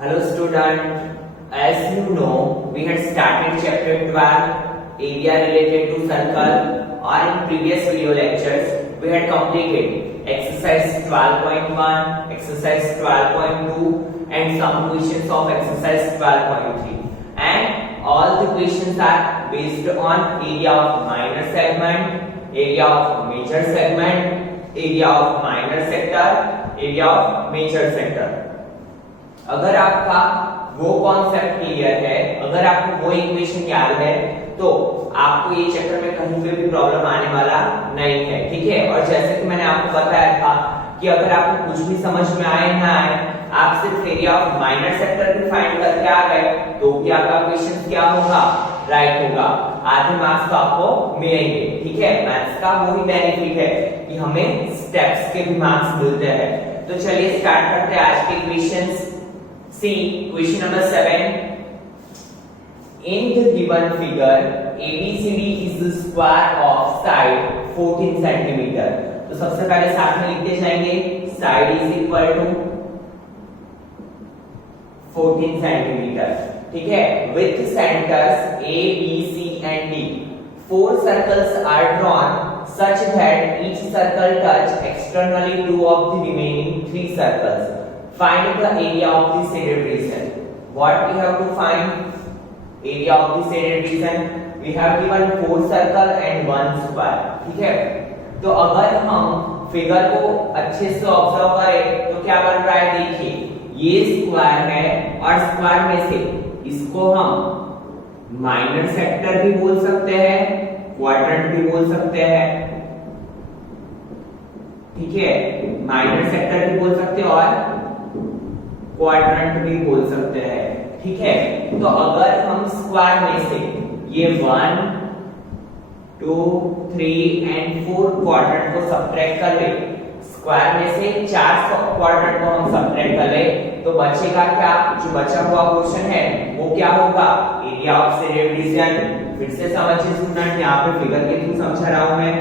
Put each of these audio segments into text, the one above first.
Hello student, as you know, we had started chapter 12, area related to circle, or in previous video lectures, we had completed exercise 12.1, exercise 12.2 and some questions of exercise 12.3. And all the questions are based on area of minor segment, area of major segment, area of minor sector, area of major sector. अगर आपका वो concept clear है, अगर आपको वो equation याद है, तो आपको ये चैप्टर में कहीं पे भी प्रॉब्लम आने वाला नहीं है, ठीक है। और जैसे कि मैंने आपको बताया था कि अगर आपको कुछ भी समझ में आए ना आए, आप सिर्फ एरिया ऑफ माइनर सेक्टर भी फाइंड करके आ गए तो भी आपका क्वेश्चन क्या होगा, राइट होगा। आधे मार्क्स तो आपको मिलेंगे, ठीक है। मैथ्स का वही बेनिफिट है कि हमें स्टेप्स के भी मार्क्स मिलते हैं। तो चलिए स्टार्ट करते हैं आज के questions. See question number 7. In the given figure, ABCD is the square of side 14 centimeter. तो सबसे पहले साथ में लिखते जाएंगे side is equal to 14 centimeter, ठीक है। With centers A, B, C and D, 4 circles are drawn such that each circle touch externally 2 of the remaining 3 circles. Find the area of the shaded region. What we have to find? Area of the shaded region. We have given 4 circle and 1 square. ठीक है। तो अगर हम figure को अच्छे से observe करें तो क्या बन रहा है, देखिए ये स्क्वायर है और स्क्वायर में से इसको हम माइनर सेक्टर भी बोल सकते हैं, क्वाड्रेंट भी बोल सकते हैं, ठीक है। माइनर सेक्टर भी बोल सकते हैं और क्वाड्रेंट भी बोल सकते हैं, ठीक है। तो अगर हम स्क्वायर में से ये 1, 2, 3 एंड 4 क्वाड्रेंट को सब्ट्रैक्ट कर ले, स्क्वायर में से 4 क्वाड्रेंट को हम सब्ट्रैक्ट कर ले, तो बचेगा क्या, जो बचा हुआ पोर्शन है वो क्या होगा, एरिया ऑफ शेडेड रीजन। फिर से समझिए स्टूडेंट, यहाँ पे फिगर के थ्रू समझा रहा हूं मैं,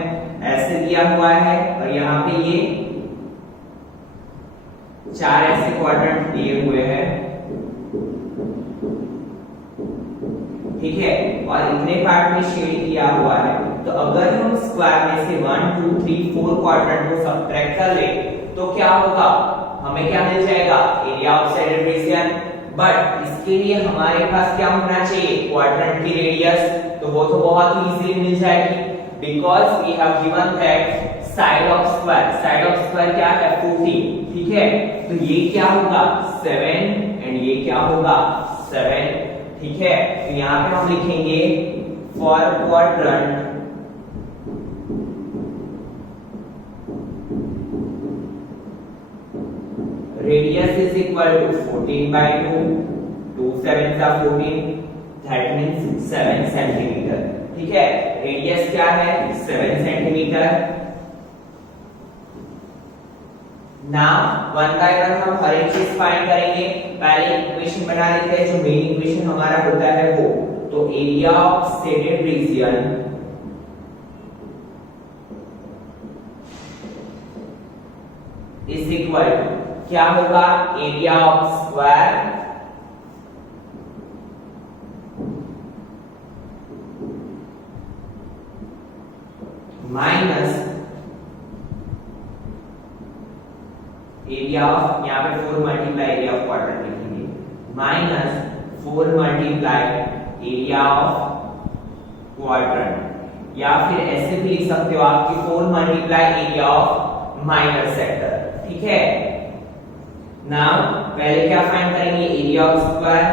ऐसे दिया हुआ है और यहाँ पे ये 4 ऐसे क्वाड्रेंट दिए हुए हैं, ठीक है। और इतने पार्ट में शेड किया हुआ है। तो अगर हम स्क्वायर में से 1, 2, 3, 4 क्वाड्रेंट को सब्ट्रैक्ट कर ले तो क्या होगा, हमें क्या मिल जाएगा, area of shaded region. But इसके लिए हमारे पास क्या होना चाहिए, क्वाड्रेंट की रेडियस, तो वो तो बहुत ही इजीली मिल जाएगी because we have given that side of square क्या है, 40, ठीक है। तो ये क्या होगा 7 एंड ये क्या होगा 7, ठीक है। तो यहाँ पे हम लिखेंगे for quadrant radius is equal to 14/2, 2 7 14, that means 7 centimetre, ठीक है। रेडियस क्या है, 7 centimetre. Now one by one हम हर एक चीज फाइंड करेंगे। पहले इक्वेशन बना लेते हैं, जो मेन इक्वेशन हमारा होता है वो, तो area of shaded region is equal to क्या होगा, area of square minus area of, यहाँ पे 4 मल्टीप्लाई एरिया ऑफ क्वाड्रेंट लिखेंगे, minus 4 multiply area of quadrant, या फिर ऐसे भी लिख सकते हो आप कि 4 multiply area of minor sector, ठीक है। नाउ पहले क्या फाइंड करेंगे, area of square.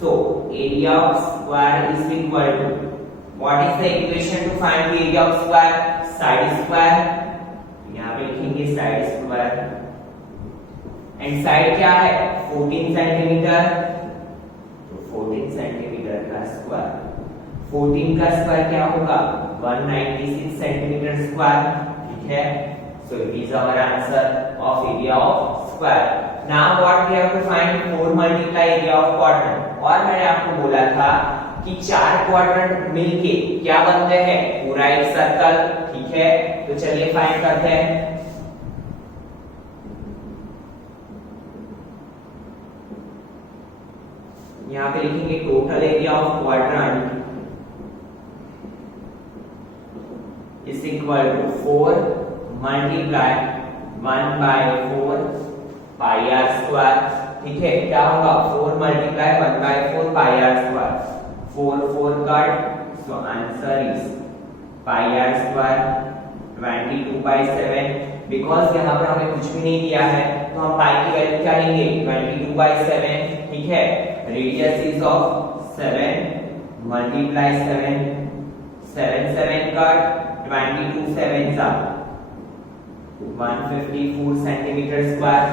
So area of square is equal to, what is the equation to find the area of square, side square, यहाँ पे लिखेंगे साइड स्क्वायर एंड साइड क्या है 14 सेंटीमीटर, तो 14 सेंटीमीटर का स्क्वायर, 14 का स्क्वायर क्या होगा 196 सेंटीमीटर स्क्वायर, ठीक है। So it is our answer of area of square. Now what we have to find, 4 multiply area of quadrant. और मैंने आपको बोला था कि 4 क्वाड्रेंट मिलके क्या बनते हैं, पूरा एक सर्कल, ठीक है। तो चलिए फाइंड करते हैं। यहाँ पे लिखेंगे total area of quadrant is equal to 4 multiply 1/4 pi are square. ठीक है, क्या होगा 4 multiply 1/4 pi are square, 4 4 cut, so answer is pi are square 22/7। Because यहाँ पे हमें कुछ भी नहीं दिया है तो हम पाई की वैल्यू क्या लेंगे 22/7। ठीक है, radius is of 7 multiply 7, 7 7 cut, 22 7 जा 154 सेंटीमीटर स्क्वायर।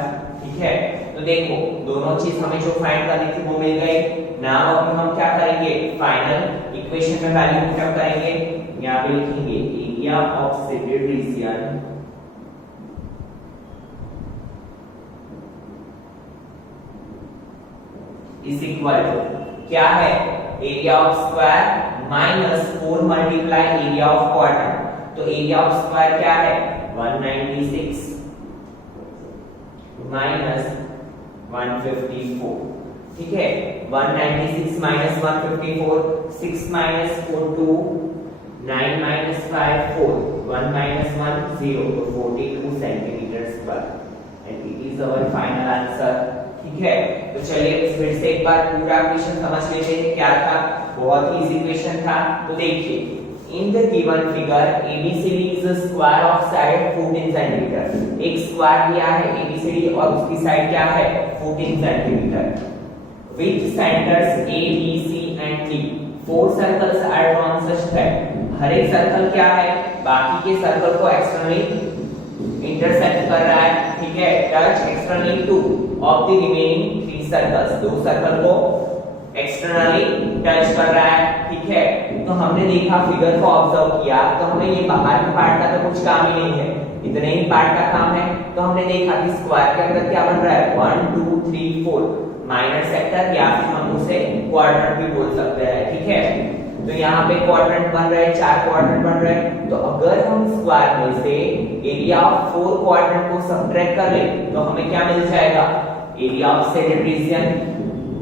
ठीक है, तो देखो दोनों चीज हमें जो फाइंड करनी थी वो मिल गई। नाउ अभी हम क्या करेंगे, फाइनल इक्वेशन में वैल्यू पुट करेंगे। यहाँ पे लिखेंगे area of shaded region is equal to क्या है, area of square minus 4 multiply area of quadrant. तो एरिया ऑफ स्क्वायर क्या है 196 माइनस 154। ठीक है, 196 माइनस 154, 6 माइनस 4 2, 9 माइनस 5 4, 1 माइनस 1 0, तो 42 centimetre square and it is our final answer. ठीक है, तो चलिए फिर से एक बार पूरा क्वेश्चन समझ लेते हैं क्या था। बहुत ही इजी क्वेश्चन था। तो देखिए, in the given figure ABCD is a square of side 14 centimetre. एक स्क्वायर दिया है ABCD और उसकी साइड क्या है 14 centimetre. Which centres A B C and D 4 circles are drawn such that, हर एक सर्कल क्या है बाकी के सर्कल को एक्सटर्नली इंटरसेक्ट कर रहा है। ठीक है, touch externally two of the remaining 3 circles, दो सर्कल को एक्सटर्नली टच कर रहा है। ठीक है, तो हमने देखा फिगर को ऑब्जर्व किया तो हमें ये बाहर के पार्ट का तो कुछ काम ही नहीं है, इतने ही पार्ट का काम है। तो हमने देखा कि स्क्वायर के अंदर क्या बन रहा है 1 2 3 4 माइनर सेक्टर या फिर हम उसे क्वाड्रेंट भी बोल सकते हैं। ठीक है, तो यहाँ पे क्वाड्रेंट बन रहे हैं, 4 क्वाड्रेंट बन रहे हैं। तो अगर हम स्क्वायर में से एरिया ऑफ 4 क्वाड्रेंट को सब्ट्रैक्ट कर ले तो हमें क्या मिल जाएगा area of shaded region.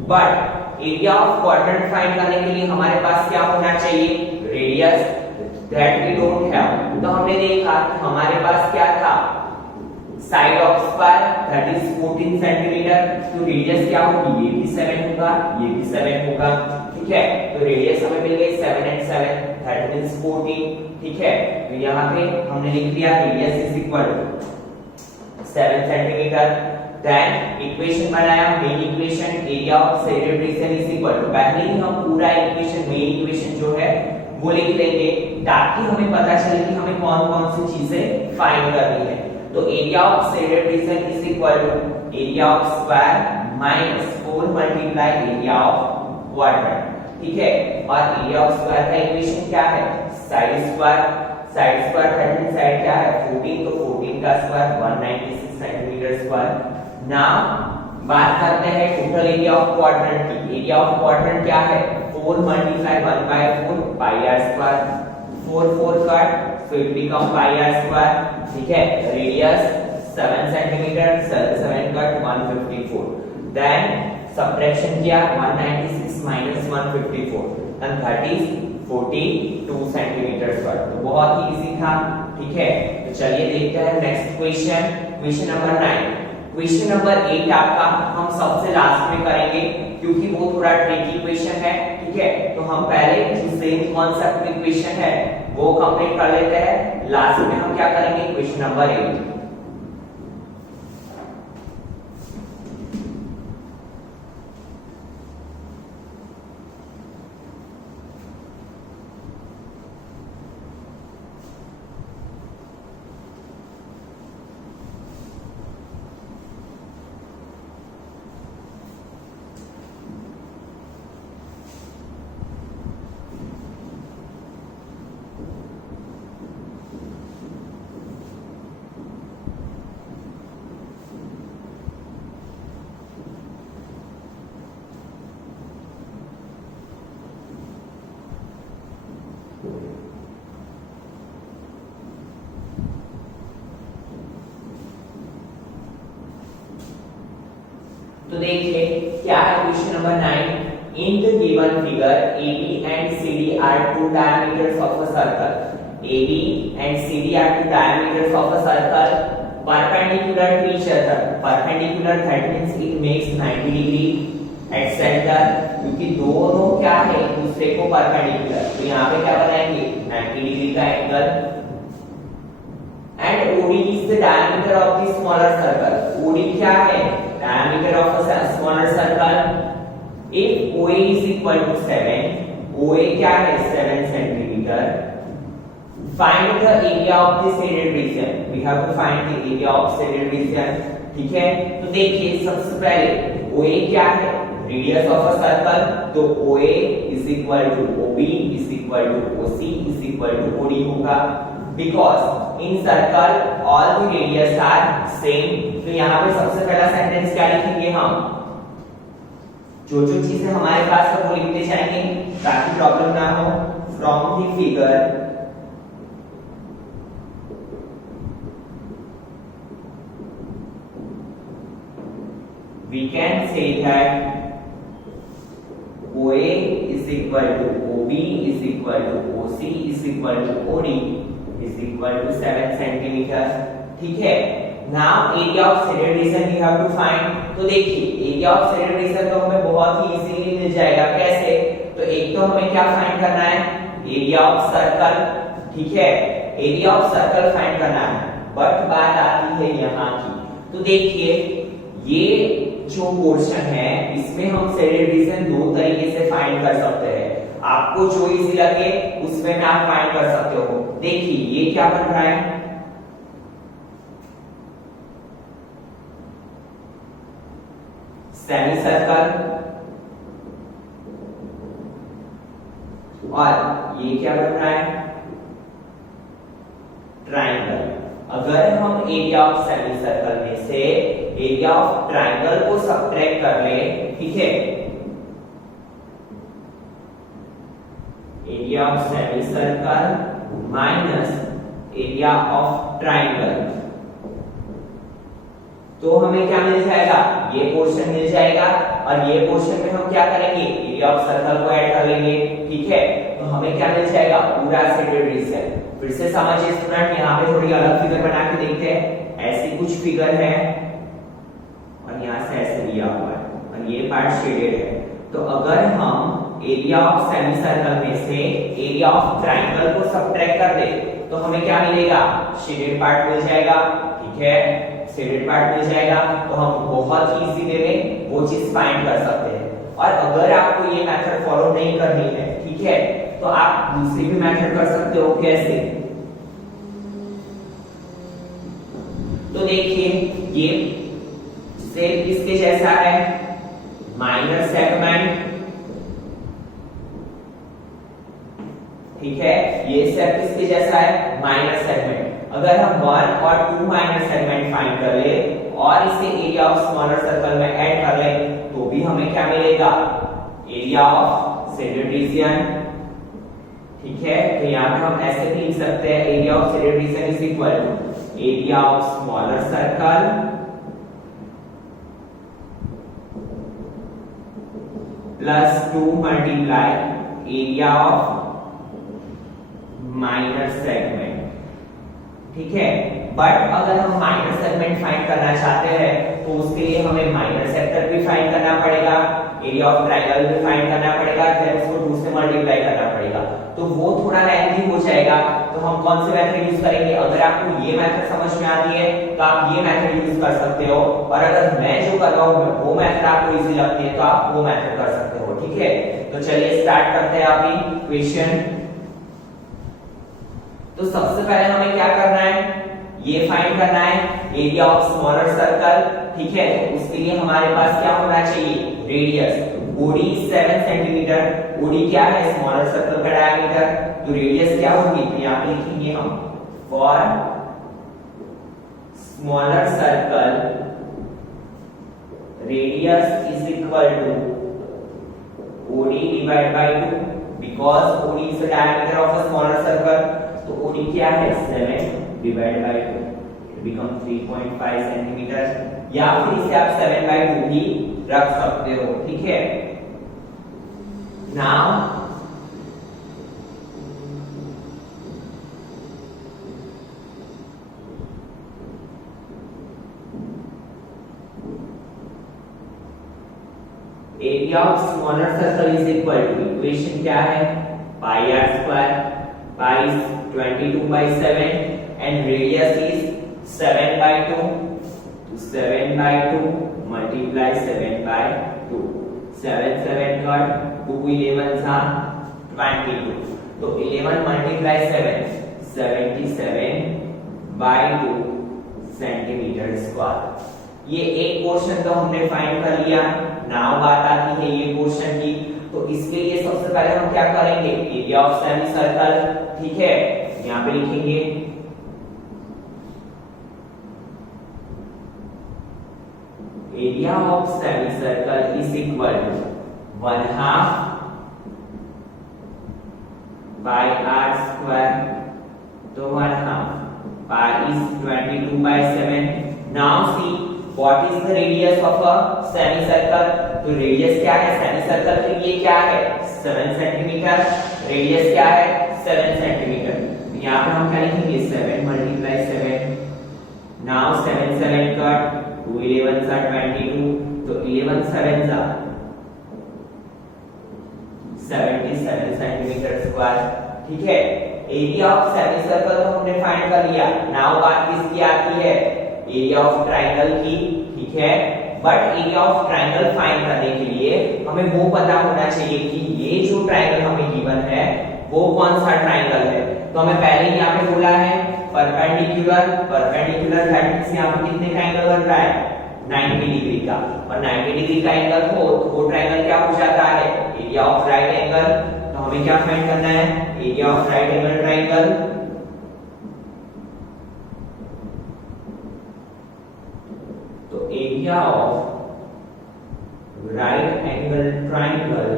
But area of quadrant find करने के लिए हमारे पास क्या होना चाहिए radius, that we don't have. तो हमने देखा कि हमारे पास क्या था side of square that is 14 centimetre. तो रेडियस क्या होगी, ये भी 7 होगा, ये भी 7 होगा। ठीक है, तो रेडियस हमें मिल गई 7 and 7 दैट मींस 14। ठीक है, तो यहाँ पे हमने लिख दिया radius is equal to 7 centimetre. Then equation बनाया, main equation area of shaded region is equal to, पहले ही हम पूरा इक्वेशन मेन इक्वेशन जो है वो लिख लेंगे ताकि हमें पता चले कि हमें कौन-कौन सी चीजें फाइंड करनी है। तो area of shaded region is equal to area of square minus 4 multiply area of quadrant. ठीक है, और एरिया ऑफ स्क्वायर का इक्वेशन क्या है side square, side square 13 side क्या है 14, तो 14 का स्क्वायर 196 सेंटीमीटर स्क्वायर। नाउ बात करते हैं टोटल एरिया ऑफ क्वाड्रेंट की। एरिया ऑफ क्वाड्रेंट क्या है 4 multiply 1/4 pi are square, 4 4 cut, so it become pi are square. ठीक है, radius 7 centimetre, 7 cut 154। Then subtraction किया 196 minus 154 and that is 42 centimetre square. तो बहुत ही इजी था। ठीक है, तो चलिए देखते हैं next question, question number 9। Question number 8 आपका हम सबसे लास्ट में करेंगे क्योंकि वो थोड़ा ट्रिकी क्वेश्चन है। ठीक है, तो हम पहले जो सेम कॉन्सेप्ट में क्वेश्चन है वो कंप्लीट कर लेते हैं, लास्ट में हम क्या करेंगे क्वेश्चन नंबर 8। तो देखिए क्या है question number 9। In the given figure, AB and CD are two diameters of a circle. AB and CD are two diameters of a circle perpendicular to each other. Perpendicular that means it makes 90 degree at center, क्योंकि दोनों क्या है एक दूसरे को perpendicular, तो यहाँ पे क्या बनाएंगे 90 डिग्री का angle. And OD is the diameter of the smaller circle. OD क्या है diameter of a smaller circle. If OA is equal to 7, OA क्या है 7 centimeter. Find the area of the shaded region. We have to find the area of shaded region. ठीक है, तो देखिए सबसे पहले OA क्या है रेडियस ऑफ अ सर्कल, तो OA is equal to OB is equal to OC is equal to OD होगा. Because in circle all the radius are same. तो यहाँ पे सबसे पहला सेंटेंस क्या लिखेंगे हम, जो चीजें हमारे पास है वो लिखते जाएंगे ताकि प्रॉब्लम ना हो. From the figure we can say that OA is equal to OB is equal to OC is equal to OD is equal to 7 centimeter. ठीक है. Now area of shaded region we have to find. तो देखिए area of shaded region तो हमें बहुत ही easily मिल जाएगा. कैसे? तो एक तो हमें क्या फाइंड करना है area of circle. ठीक है, area of circle फाइंड करना है. बट बात आती है यहाँ की. तो देखिए ये जो पोर्शन है इसमें हम shaded region दो तरीके से फाइंड कर सकते हैं. आपको जो इजी लगे उसमें में आप फाइंड कर सकते हो. देखिए ये क्या बन रहा है सेमी सर्कल, और ये क्या बन रहा है ट्राइंगल. अगर हम एरिया ऑफ सेमी सर्कल में से एरिया ऑफ ट्राइंगल को सब्ट्रैक्ट कर ले, ठीक है, area of semi circle minus area of triangle, तो हमें क्या मिल जाएगा ये पोर्शन मिल जाएगा. और ये पोर्शन में हम क्या करेंगे एरिया ऑफ सर्कल को ऐड कर लेंगे. ठीक है, तो हमें क्या मिल जाएगा पूरा शेडेड रीजन. फिर से समझिए स्टूडेंट, यहाँ पे थोड़ी अलग फिगर बना के देखते हैं. ऐसी कुछ फिगर है और यहाँ से ऐसे दिया हुआ है और ये पार्ट शेडेड है. तो अगर हम एरिया ऑफ सेमी सर्कल में से एरिया ऑफ ट्राइंगल को सब्ट्रैक्ट कर दे तो हमें क्या मिलेगा शेडेड पार्ट मिल जाएगा. ठीक है, शेडेड पार्ट मिल जाएगा. तो हम बहुत ही इजी वे में वो चीज फाइंड कर सकते हैं. और अगर आपको ये मेथड फॉलो नहीं करनी है, ठीक है, तो आप दूसरी भी मेथड कर सकते हो. कैसे? तो देखिए ये शेप किसके जैसा है माइनर सेगमेंट. ठीक है, ये शेप किसके जैसा है माइनर सेगमेंट. अगर हम 1 और 2 माइनर सेगमेंट फाइंड कर ले और इसे एरिया ऑफ स्मॉलर सर्कल में ऐड कर ले तो भी हमें क्या मिलेगा एरिया ऑफ शेडेड रीजन. ठीक है, तो यहाँ पे हम ऐसे भी लिख सकते हैं area of shaded region is equal to area of smaller circle plus 2 multiply area of minor segment. ठीक है, बट अगर हम माइनर सेगमेंट फाइंड करना चाहते हैं तो उसके लिए हमें माइनर सेक्टर भी फाइंड करना पड़ेगा, एरिया ऑफ ट्रायंगल भी फाइंड करना पड़ेगा, फिर उसको 2 से मल्टीप्लाई करना पड़ेगा. तो वो थोड़ा लेंथी हो जाएगा. तो हम कौन से मेथड यूज करेंगे? अगर आपको ये मेथड समझ में आती है तो आप ये मेथड यूज कर सकते हो, और अगर मैं जो कर रहा हूँ वो मेथड आपको इजी लगती है तो आप वो मेथड कर सकते हो. ठीक है, तो चलिए स्टार्ट करते हैं अभी क्वेश्चन. तो सबसे पहले हमें क्या करना है ये फाइंड करना है एरिया ऑफ स्मॉलर सर्कल. ठीक है, तो उसके लिए हमारे पास क्या होना चाहिए रेडियस. OD 7 centimetre. OD क्या है स्मॉलर सर्कल का डायमीटर. तो रेडियस क्या होगी तो यहाँ पे लिखेंगे हम for smaller circle radius is equal to OD divide by 2 because OD is the diameter of a smaller circle. तो OD क्या है 7 divide by 2 it become 3.5 centimetre, या फिर इसे आप 7/2 भी रख सकते हो. ठीक है, Now area of smaller circle is equal to, equation क्या है, pi r square, pi is 22/7 and radius is 7/2, तो 7/2 multiply 7/2, 7 7 कट, 2 11 था 22, तो 11 multiply 7 77/2 सेंटीमीटर स्क्वायर। ये एक क्वेश्चन तो हमने फाइंड कर लिया। नाउ बात आती है ये क्वेश्चन की, तो इसके लिए सबसे पहले हम क्या करेंगे, एरिया ऑफ सेमी सर्कल, ठीक है, यहाँ पे लिखेंगे area of semi circle is equal to 1/2 by r square, तो 1/2 pi is 22/7। now see what is the radius of a semicircle, तो रेडियस क्या है सेमीसर्कल के लिए, क्या है 7 सेंटीमीटर, रेडियस क्या है 7 सेंटीमीटर, तो यहाँ पे हम क्या लिखेंगे 7 multiply 7, now 7 7 कट, 2 11 सा 22, तो 11 7 सा 77 सेंटीमीटर स्क्वायर, ठीक है। एरिया ऑफ सेमीसर्कल तो हमने फाइंड कर लिया। नाउ बात किसकी आती है, एरिया ऑफ ट्रायंगल की, ठीक है। But area of triangle find करने के लिए हमें वो पता होना चाहिए कि ये जो ट्रायंगल हमें गिवन है वो कौन सा ट्रायंगल है। तो हमें पहले ही यहाँ पे बोला है परपेंडिकुलर, परपेंडिकुलर दैट मींस यहाँ पे कितने का एंगल बन रहा है 90 डिग्री का, और 90 डिग्री का एंगल हो तो वो ट्रायंगल क्या हो जाता है एरिया ऑफ राइट एंगल। तो हमें क्या फाइंड करना है, area of right angle triangle, तो area of right angle triangle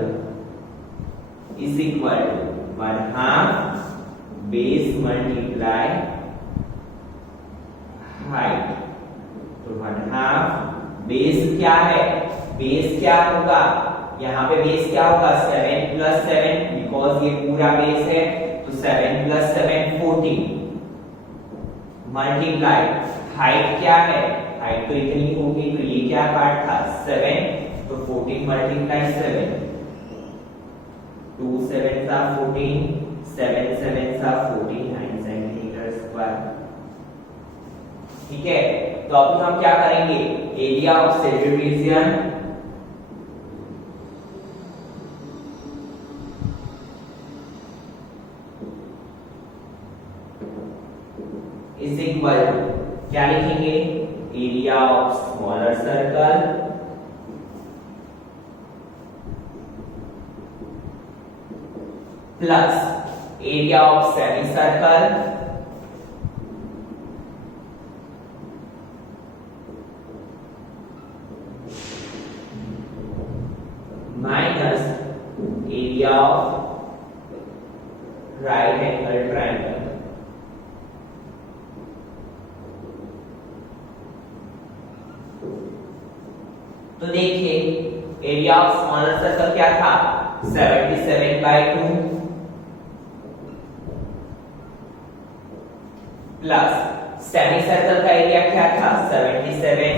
is equal to 1/2 base multiply height, तो 1/2 बेस क्या है, बेस क्या होगा, यहाँ पे बेस क्या होगा 7 + 7, बिकॉज ये पूरा बेस है, तो 7 + 7 14 मल्टीप्लाई हाइट क्या है, हाइट तो इतनी होगी, तो ये क्या पार्ट था 7, तो 14 मल्टीप्लाई 7, 2 7 सा 14, 7 7 सा 49 सेंटीमीटर स्क्वायर, ठीक है। तो अभी हम क्या करेंगे, area of shaded region is equal to, क्या लिखेंगे, area of smaller circle plus area of semi circle minus area of right angle triangle. तो देखिए एरिया ऑफ स्मॉलर सर्कल क्या था 77/2 प्लस सेमी सर्कल का एरिया क्या था 77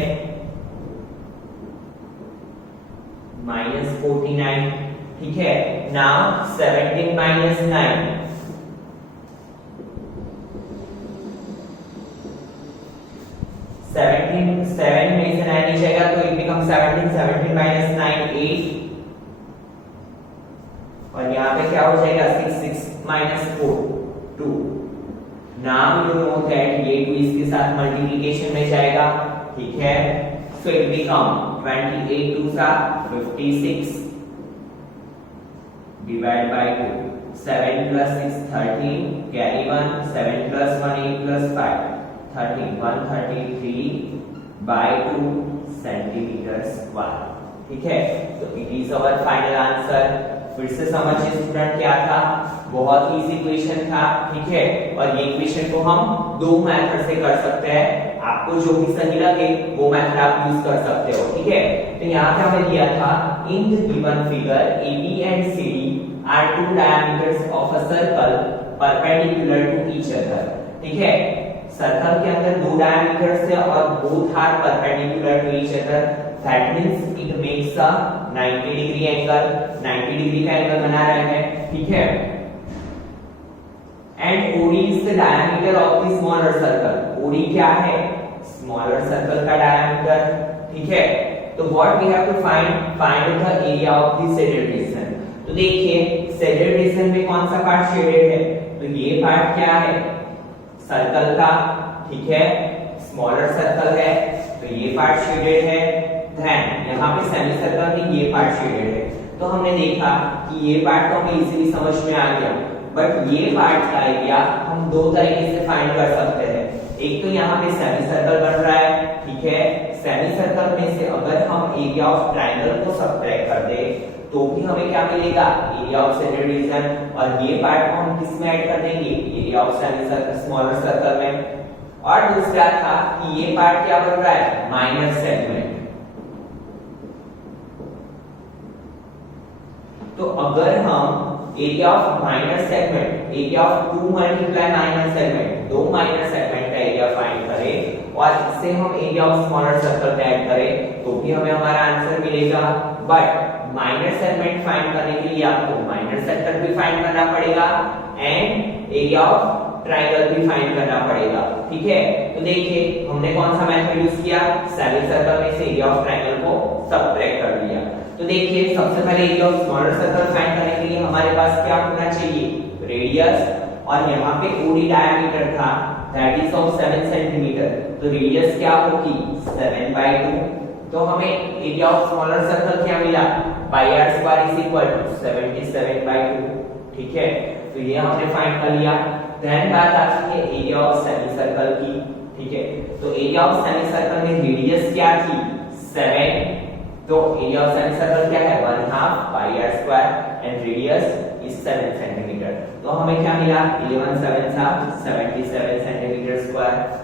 माइनस 49, ठीक है। नाउ 17 माइनस 9, 17 7 में से 9 नीचेगा तो इट बिकम 17, 17 माइनस 9 8, और यहाँ पे क्या हो जाएगा 6 6 minus 4 2। Now you know that ये 2 इसके साथ मल्टीप्लिकेशन में जाएगा, ठीक है। सो इट बिकम 28 2 सा 56 divide by 2, 7 + 6 13 carry 1, 7 + 1 8 + 5 13 133/2 centimetre square, ठीक है। तो it is our final answer. फिर से समझिए स्टूडेंट क्या था, बहुत इजी क्वेश्चन था, ठीक है। और ये क्वेश्चन को हम दो मेथड से कर सकते हैं। आपको जो भी सही लगे वो मेथड आप यूज कर सकते हो, ठीक है। तो यहाँ पे हमें दिया था in the given figure AB and CD are two diameters of a circle perpendicular to each other, ठीक है। सर्कल के अंदर दो डायमीटर्स है और both are perpendicular to each other, that means it makes a 90 degree angle, 90 degree का angle बना रहे हैं, ठीक है। And OD is the diameter of the smaller circle, OD क्या है, स्मॉलर सर्कल का डायमीटर, ठीक है। तो what we have to find the area of the shaded region. तो देखिए शेडेड रीजन में कौन सा पार्ट शेडेड है, तो ये पार्ट क्या है, सर्कल का, ठीक है। स्मॉलर सर्कल है तो ये पार्ट शेडेड है, देन यहाँ पे सेमी सर्कल में ये पार्ट शेडेड है। तो हमने देखा कि ये पार्ट तो हमें इजीली समझ में आ गया, बट ये पार्ट का एरिया हम दो तरीके से फाइंड कर सकते हैं। एक तो यहाँ पे सेमी सर्कल बन रहा है, ठीक है। सेमी सर्कल में से अगर हम एरिया ऑफ ट्रायंगल को सब्ट्रैक्ट कर दे तो भी हमें क्या मिलेगा, एरिया ऑफ शेडेड रीजन, और ये पार्ट को हम किस में ऐड कर देंगे, area of semi circle smaller circle में। और दूसरा था कि ये पार्ट क्या बन रहा है, माइनर सेगमेंट। तो अगर हम area of minor segment, area of 2 multiply minor segment, दो माइनर सेगमेंट का एरिया फाइंड करें और इससे हम एरिया ऑफ स्मॉलर सर्कल का ऐड करें तो भी हमें हमारा आंसर मिलेगा। बट माइनर सेगमेंट फाइंड करने के लिए आपको माइनर सेक्टर भी फाइंड करना पड़ेगा एंड एरिया ऑफ ट्रायंगल भी फाइंड करना पड़ेगा, ठीक है। तो देखिए हमने कौन सा मेथड यूज किया, सेमी सर्कल में से एरिया ऑफ ट्रायंगल को सब्ट्रैक्ट कर दिया। तो देखिए सबसे पहले area of smaller circle find करने के लिए हमारे पास क्या होना चाहिए, रेडियस, और यहाँ पे OD डायमीटर था दैट इज ऑफ 7 सेंटीमीटर, तो रेडियस क्या होगी 7/2। तो हमें एरिया ऑफ स्मॉलर सर्कल क्या मिला, pi r square is equal to 77/2, ठीक है। तो ये हमने फाइंड कर लिया। देन बात आती है एरिया ऑफ सेमी सर्कल की, ठीक है। तो एरिया ऑफ सेमी सर्कल में रेडियस क्या थी 7, तो एरिया ऑफ सेमी सर्कल क्या है 1/2 पाई r square and radius is 7 centimetre. तो हमें क्या मिला 11 7 77 सेंटीमीटर स्क्वायर।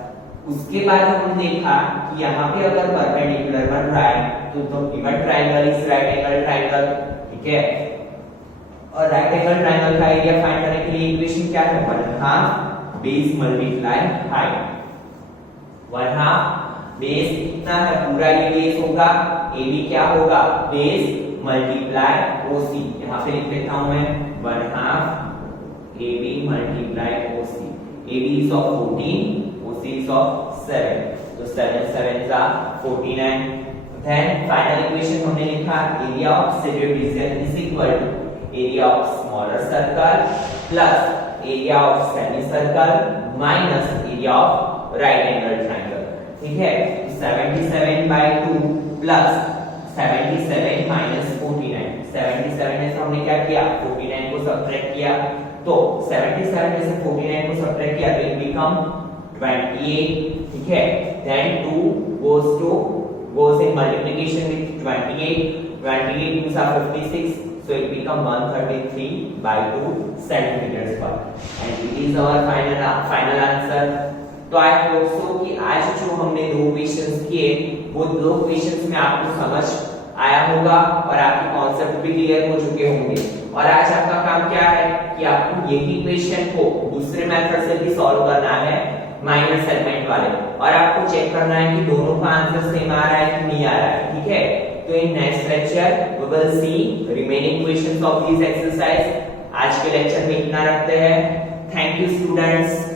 उसके बाद हमने देखा कि यहाँ पे अगर परपेंडिकुलर बन रहा है तो given triangle is right angle triangle, ठीक है। और राइट एंगल ट्रायंगल का एरिया फाइंड करने के लिए इक्वेशन क्या है, 1/2 बेस मल्टीप्लाई हाइट। 1/2 बेस कितना है, पूरा ये बेस होगा, AB क्या होगा, बेस मल्टीप्लाई OC। यहाँ पे लिख देता हूं मैं 1/2 AB multiply OC। AB is of 14, OC is of 7, तो 7 7 49। Then final equation हमने लिखा area of shaded region is equal to area of smaller circle plus area of semi circle minus area of right angle triangle, ठीक है। 77/2 plus 77 minus 49, 77 में से हमने क्या किया 49 को सब्ट्रैक्ट किया, तो 77 में से 49 को सब्ट्रैक्ट किया तो इट बिकम 28, ठीक है। Then 2 goes in multiplication with 28, 28 2s are 56, so it become 133/2 centimeters square, and it is our final answer। तो आई होप सो कि आज जो हमने दो क्वेश्चंस किए वो दो क्वेश्चंस में आपको समझ आया होगा और आपके कॉन्सेप्ट भी क्लियर हो चुके होंगे। और आज आपका काम क्या है कि आपको यही क्वेश्चन को दूसरे मेथड से भी सॉल्व करना है, माइनर सेगमेंट वाले, और आपको चेक करना है कि दोनों का आंसर सेम आ रहा है कि नहीं आ रहा है, ठीक है। तो in next lecture we will see remaining questions of this exercise. आज के लेक्चर में इतना रखते हैं। Thank you students.